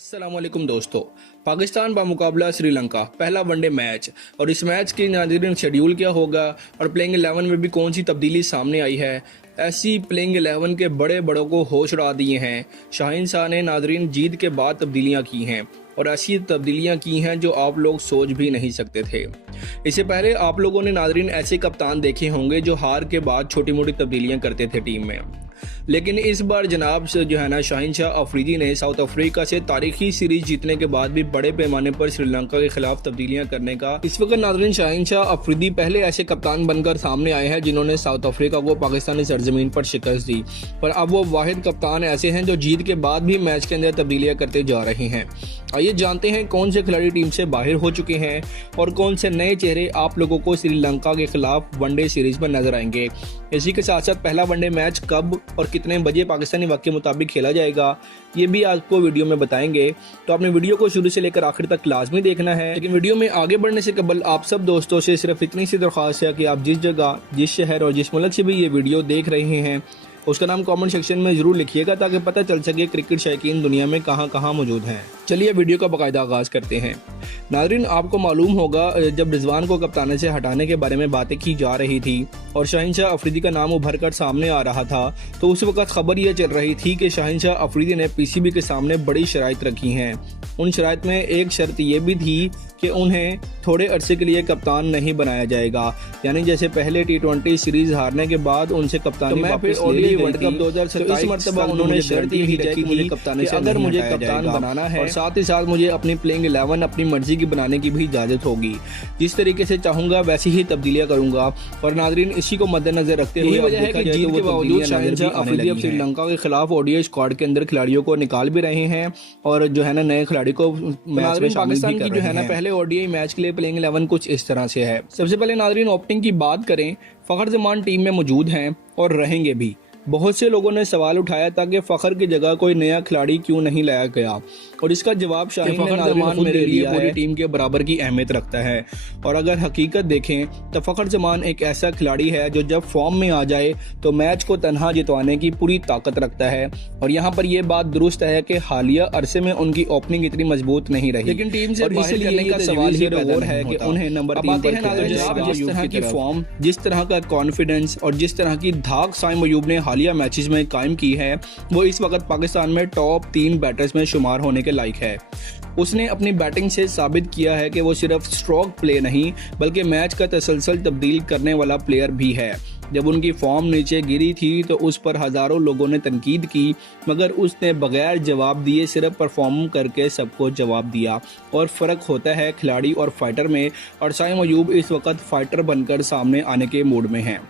अस्सलामुअलैकुम दोस्तों, पाकिस्तान का मुकाबला श्रीलंका पहला वनडे मैच। और इस मैच के नाज़रीन शेड्यूल क्या होगा और प्लेइंग 11 में भी कौन सी तब्दीली सामने आई है। ऐसी प्लेइंग 11 के बड़े बड़ों को होश उड़ा दिए हैं। शाहीन शाह ने नाज़रीन जीत के बाद तब्दीलियां की हैं और ऐसी तब्दीलियां की हैं जो आप लोग सोच भी नहीं सकते थे। इससे पहले आप लोगों ने नाज़रीन ऐसे कप्तान देखे होंगे जो हार के बाद छोटी मोटी तब्दीलियां करते थे टीम में, लेकिन इस बार जनाब जो है ना शाहीन शाह अफरीदी ने साउथ अफ्रीका से तारीखी सीरीज जीतने के बाद भी बड़े पैमाने पर श्रीलंका के खिलाफ तब्दीलियां करने का इस वक्त नाज़रीन शाहीन शाह अफरीदी पहले ऐसे कप्तान बनकर सामने आए हैं जिन्होंने साउथ अफ्रीका को पाकिस्तानी सरजमीन पर शिकस्त दी, पर अब वो वाहिद कप्तान ऐसे हैं जो जीत के बाद भी मैच के अंदर तब्दीलियां करते जा रहे हैं। आइए जानते हैं कौन से खिलाड़ी टीम से बाहर हो चुके हैं और कौन से नए चेहरे आप लोगों को श्रीलंका के खिलाफ वनडे सीरीज में नजर आएंगे। इसी के साथ साथ पहला वनडे मैच कब और कितने बजे पाकिस्तानी वक्त के मुताबिक खेला जाएगा, ये भी आपको वीडियो में बताएंगे। तो आपने वीडियो को शुरू से लेकर आखिर तक लाजमी देखना है। लेकिन वीडियो में आगे बढ़ने से कबल आप सब दोस्तों से सिर्फ इतनी सी दरख्वास्त है कि आप जिस जगह, जिस शहर और जिस मुल्क से भी ये वीडियो देख रहे हैं उसका नाम कमेंट सेक्शन में जरूर लिखिएगा ताकि पता चल सके क्रिकेट शौकीन दुनिया में कहां कहां मौजूद हैं। चलिए वीडियो का बाकायदा आगाज करते हैं। नाज़रीन, आपको मालूम होगा जब रिजवान को कप्तानी से हटाने के बारे में बातें की जा रही थी और शाहीन शाह अफरीदी का नाम उभर कर सामने आ रहा था, तो उस वक्त खबर यह चल रही थी कि शाहीन शाह अफरीदी ने पीसीबी के सामने बड़ी शराइत रखी हैं। उन शराइत में एक शर्त यह भी थी कि उन्हें थोड़े अरसे के लिए कप्तान नहीं बनाया जाएगा, यानी जैसे पहले T20 सीरीज हारने के बाद उनसे कप्तानी वापस ले ली वर्ल्ड कप 2027 मरतबा उन्होंने शर्त ही रखी कि कप्तानी से अगर मुझे कप्तान बनाना है और साथ ही साथ मुझे अपनी प्लेइंग 11 अपनी मर्जी की बनाने की भी इजाजत होगी, जिस तरीके से चाहूंगा वैसी ही तब्दीलियां करूंगा। और नाज़रीन, इसी को मद्देनजर रखते हुए वजह है कि जीत के बावजूद शाहीन शाह अफरीदी अब श्रीलंका के खिलाफ ओडीआई स्क्वाड के अंदर खिलाड़ियों को निकाल भी रहे हैं और जो है ना नए खिलाड़ी को मैच में शामिल भी कर रहे हैं। जो है ना पहले ओडीआई मैच के लिए प्लेइंग 11 कुछ इस तरह से है। सबसे पहले नाज़रीन ओपनिंग की बात करें, फखर जमान टीम में मौजूद हैं और रहेंगे भी। बहुत से लोगों ने सवाल उठाया था कि फखर की जगह कोई नया खिलाड़ी क्यों नहीं लाया गया, और इसका जवाब शाहीन जमान मेरे लिए पूरी टीम के बराबर की अहमियत रखता है। और अगर हकीकत देखें तो फखर जमान एक ऐसा खिलाड़ी है जो जब फॉर्म में आ जाए तो मैच को तन्हा जितवाने की पूरी ताकत रखता है। और यहाँ पर यह बात दुरुस्त है कि हालिया अरसे में उनकी ओपनिंग इतनी मजबूत नहीं रही, लेकिन टीम से बाहर करने का सवाल ही और है कि उन्हें नंबर 3 पर जिस तरह की फॉर्म, जिस तरह का कॉन्फिडेंस और जिस तरह की धाक साइम अयूब ने हालिया मैचेस में कायम की है, वो इस वक्त पाकिस्तान में टॉप 3 बैटर्स में शुमार होने के लायक है। उसने अपनी बैटिंग से साबित किया है कि वो सिर्फ स्ट्रोक प्ले नहीं बल्कि मैच का तसलसल तब्दील करने वाला प्लेयर भी है। जब उनकी फॉर्म नीचे गिरी थी तो उस पर हजारों लोगों ने तनकीद की, मगर उसने बगैर जवाब दिए सिर्फ परफॉर्म करके सबको जवाब दिया। और फ़र्क होता है खिलाड़ी और फाइटर में, और साइम अयूब इस वक्त फाइटर बनकर सामने आने के मूड में हैं।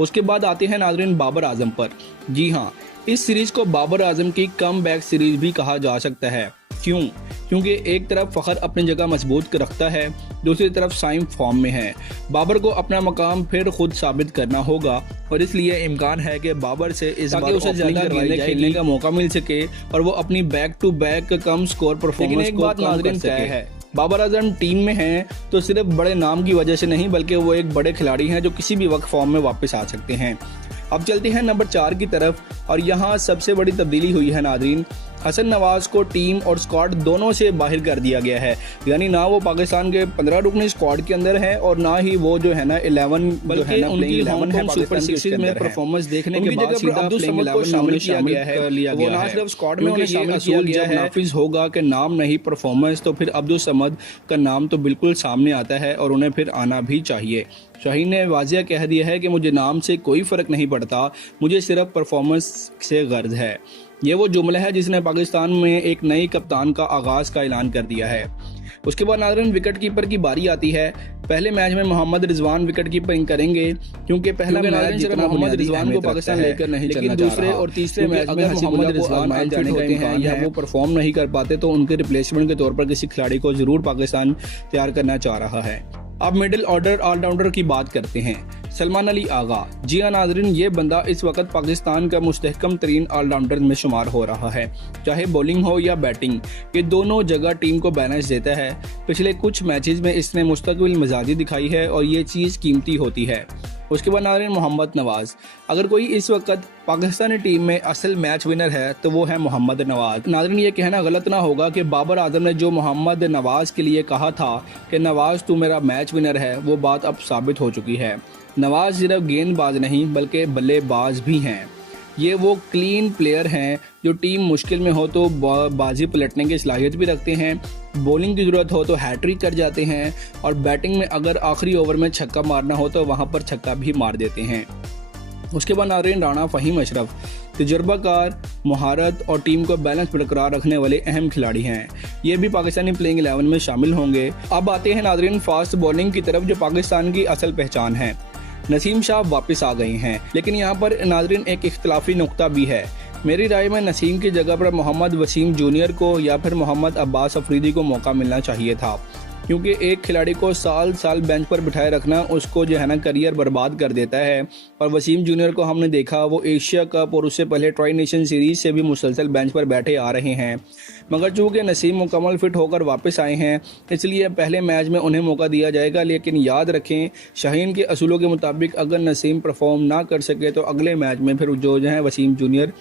उसके बाद आते हैं नाज़रीन बाबर आजम पर। जी हाँ, इस सीरीज को बाबर आजम की कम बैक सीरीज भी कहा जा सकता है। क्यों? क्योंकि एक तरफ फखर अपनी जगह मजबूत रखता है, दूसरी तरफ साइम फॉर्म में है। बाबर को अपना मकाम फिर खुद साबित करना होगा और इसलिए इम्कान है कि बाबर से इस बार उसे ज्यादा गेंदें खेलने का मौका मिल सके और वो अपनी बैक टू बैक कम स्कोर परफॉर्मेंस को कम कर सके। बाबर आजम टीम में हैं तो सिर्फ बड़े नाम की वजह से नहीं, बल्कि वो एक बड़े खिलाड़ी हैं जो किसी भी वक्त फॉर्म में वापस आ सकते हैं। अब चलते हैं नंबर 4 की तरफ, और यहाँ सबसे बड़ी तब्दीली हुई है नाज़रीन। हसन नवाज को टीम और स्क्वाड दोनों से बाहर कर दिया गया है, यानी ना वो पाकिस्तान के 15 रुकनी स्क्वाड के अंदर है और ना ही वो जो है ना 11 बल्कि उनकी हांगकांग सुपर सिक्स में परफॉर्मेंस देखने के बाद सीधा अब्दुल समद को शामिल किया गया है। वो ना सिर्फ स्क्वाड में शामिल किया गया है, नाफिज होगा कि नाम नहीं परफॉर्मेंस, तो फिर अब्दुल समद का नाम तो बिल्कुल सामने आता है और उन्हें फिर आना भी चाहिए। शाहीन ने वाजिया कह दिया है कि मुझे नाम से कोई फ़र्क नहीं पड़ता, मुझे सिर्फ परफॉर्मेंस से गर्ज है। ये वो जुमला है जिसने पाकिस्तान में एक नई कप्तान का आगाज़ का ऐलान कर दिया है। उसके बाद नाज़रीन विकेट कीपर की बारी आती है। पहले मैच में मोहम्मद रिजवान विकेट कीपिंग करेंगे, क्योंकि पहला मैच जितना मोहम्मद रिजवान को पाकिस्तान लेकर नहीं चलना, दूसरे और तीसरे मैच में मोहम्मद रिजवान फिट होते हैं या वो परफॉर्म नहीं कर पाते तो उनके रिप्लेसमेंट के तौर पर किसी खिलाड़ी को जरूर पाकिस्तान तैयार करना चाह रहा है। अब मिडिल ऑर्डर ऑलराउंडर की बात करते हैं। सलमान अली आगा, जी हाँ नाज़रीन, ये बंदा इस वक्त पाकिस्तान का मुस्तहकम तरीन ऑलराउंडर में शुमार हो रहा है। चाहे बॉलिंग हो या बैटिंग, ये दोनों जगह टीम को बैलेंस देता है। पिछले कुछ मैचेस में इसने मुस्तकिल मिजाजी दिखाई है और ये चीज़ कीमती होती है। उसके बाद नाज़रीन मोहम्मद नवाज़। अगर कोई इस वक्त पाकिस्तानी टीम में असल मैच विनर है तो वो है मोहम्मद नवाज़। नाज़रीन ये कहना गलत ना होगा कि बाबर आजम ने जो मोहम्मद नवाज़ के लिए कहा था कि नवाज़ तू मेरा मैच विनर है, वो बात अब साबित हो चुकी है। नवाज़ सिर्फ गेंदबाज नहीं बल्कि बल्लेबाज भी हैं। ये वो क्लीन प्लेयर हैं जो टीम मुश्किल में हो तो बाजी पलटने की सलाहियत भी रखते हैं, बॉलिंग की ज़रूरत हो तो हैट्रिक कर जाते हैं, और बैटिंग में अगर आखिरी ओवर में छक्का मारना हो तो वहाँ पर छक्का भी मार देते हैं। उसके बाद नाज़रीन राणा फ़हीम अशरफ तजुर्बाकार, महारत और टीम को बैलेंस बरकरार रखने वाले अहम खिलाड़ी हैं। ये भी पाकिस्तानी प्लेइंग 11 में शामिल होंगे। अब आते हैं नाज़रीन फास्ट बॉलिंग की तरफ, जो पाकिस्तान की असल पहचान है। नसीम शाह वापस आ गए हैं, लेकिन यहाँ पर नाज़रीन एक इख्तलाफी नुक्ता भी है। मेरी राय में नसीम की जगह पर मोहम्मद वसीम जूनियर को या फिर मोहम्मद अब्बास अफरीदी को मौका मिलना चाहिए था, क्योंकि एक खिलाड़ी को साल साल बेंच पर बिठाए रखना उसको जो है ना करियर बर्बाद कर देता है। और वसीम जूनियर को हमने देखा वो एशिया कप और उससे पहले ट्राई नेशन सीरीज़ से भी मुसलसल बेंच पर बैठे आ रहे हैं, मगर चूँकि नसीम मुकम्मल फिट होकर वापस आए हैं इसलिए पहले मैच में उन्हें मौका दिया जाएगा। लेकिन याद रखें, शाहीन के असूलों के मुताबिक अगर नसीम परफॉर्म ना कर सके तो अगले मैच में फिर जो है वसीम जूनियर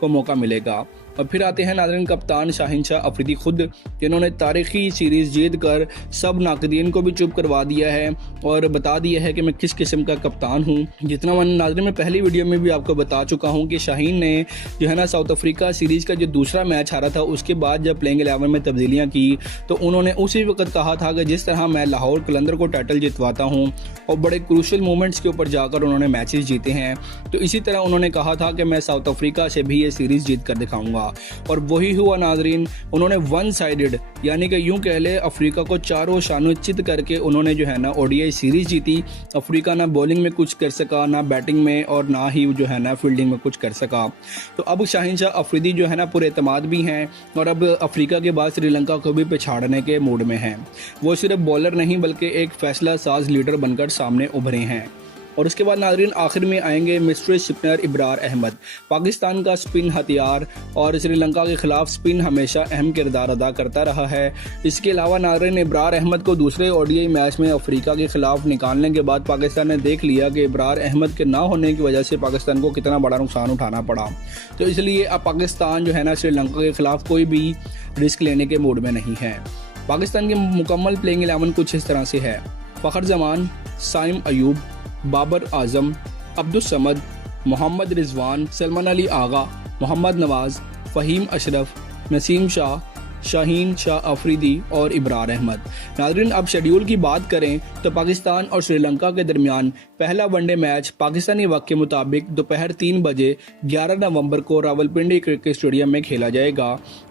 को मौका मिलेगा। और फिर आते हैं नाज़रीन कप्तान शाहीन शाह अफरीदी खुद, जिन्होंने तारीखी सीरीज़ जीत कर सब नाकदीन को भी चुप करवा दिया है और बता दिया है कि मैं किस किस्म का कप्तान हूं। जितना मैंने नाज़रीन में पहली वीडियो में भी आपको बता चुका हूं कि शाहीन ने जो है ना साउथ अफ्रीका सीरीज़ का जो दूसरा मैच हारा था उसके बाद जब प्लेइंग 11 में तब्दीलियाँ की तो उन्होंने उसी वक्त कहा था कि जिस तरह मैं लाहौर कलंदर को टाइटल जितवाता हूँ और बड़े क्रूशल मोमेंट्स के ऊपर जाकर उन्होंने मैचेस जीते हैं, तो इसी तरह उन्होंने कहा था कि मैं साउथ अफ्रीका से भी ये सीरीज़ जीत कर दिखाऊंगा। और वही हुआ नाजरीन, उन्होंने वन साइडेड यानी कि यूं कह ले अफ्रीका को चारों शानों चित करके उन्होंने जो है ना ओडीआई सीरीज जीती। अफ्रीका ना बॉलिंग में कुछ कर सका, ना बैटिंग में, और ना ही जो है ना फील्डिंग में कुछ कर सका। तो अब शाहीन शाह अफरीदी जो है ना पूरे एतमाद भी हैं और अब अफ्रीका के बाद श्रीलंका को भी पिछाड़ने के मूड में हैं। वो सिर्फ बॉलर नहीं बल्कि एक फैसला साज लीडर बनकर सामने उभरे हैं। और उसके बाद नाजरीन आखिर में आएंगे मिस्ट्री स्पिनर इब्रार अहमद, पाकिस्तान का स्पिन हथियार और श्रीलंका के खिलाफ स्पिन हमेशा अहम किरदार अदा करता रहा है। इसके अलावा नाजरीन इब्रार अहमद को दूसरे ओडीआई मैच में अफ्रीका के खिलाफ निकालने के बाद पाकिस्तान ने देख लिया कि इब्रार अहमद के ना होने की वजह से पाकिस्तान को कितना बड़ा नुकसान उठाना पड़ा। तो इसलिए अब पाकिस्तान जो है ना श्रीलंका के खिलाफ कोई भी रिस्क लेने के मूड में नहीं है। पाकिस्तान की मुकम्मल प्लेइंग 11 कुछ इस तरह से है: फ़खर जमान, साइम अयूब, बाबर आजम, अब्दुल समद, मोहम्मद रिजवान, सलमान अली आगा, मोहम्मद नवाज़, फ़हीम अशरफ, नसीम शाह, शाहीन शाह अफरीदी और इब्रार अहमद। नाज़रीन अब शेड्यूल की बात करें तो पाकिस्तान और श्रीलंका के दरमियान पहला वनडे मैच पाकिस्तानी वक्त के मुताबिक दोपहर 3 बजे 11 नवंबर को रावलपिंडी क्रिकेट स्टेडियम में खेला जाएगा।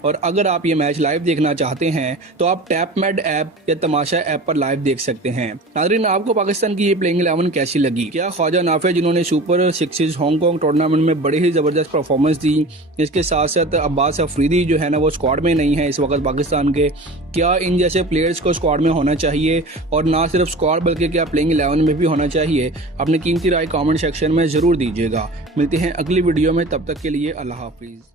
और अगर आप ये मैच लाइव देखना चाहते हैं तो आप टैपमेड ऐप या तमाशा ऐप पर लाइव देख सकते हैं। नाज़रीन आपको पाकिस्तान की ये प्लेइंग 11 कैसी लगी? क्या ख्वाजा नाफे जिन्होंने सुपर सिक्सेस हांगकॉन्ग टूर्नामेंट में बड़ी ही ज़बरदस्त परफॉर्मेंस दी, इसके साथ साथ अब्बास अफरीदी जो है ना वो स्क्वाड में नहीं है इस वक्त पाकिस्तान के, क्या इन जैसे प्लेयर्स को स्क्वाड में होना चाहिए? और ना सिर्फ स्क्वाड बल्कि क्या प्लेइंग 11 में भी होना चाहिए? अपनी कीमती राय कमेंट सेक्शन में ज़रूर दीजिएगा। मिलते हैं अगली वीडियो में, तब तक के लिए अल्लाह हाफिज़।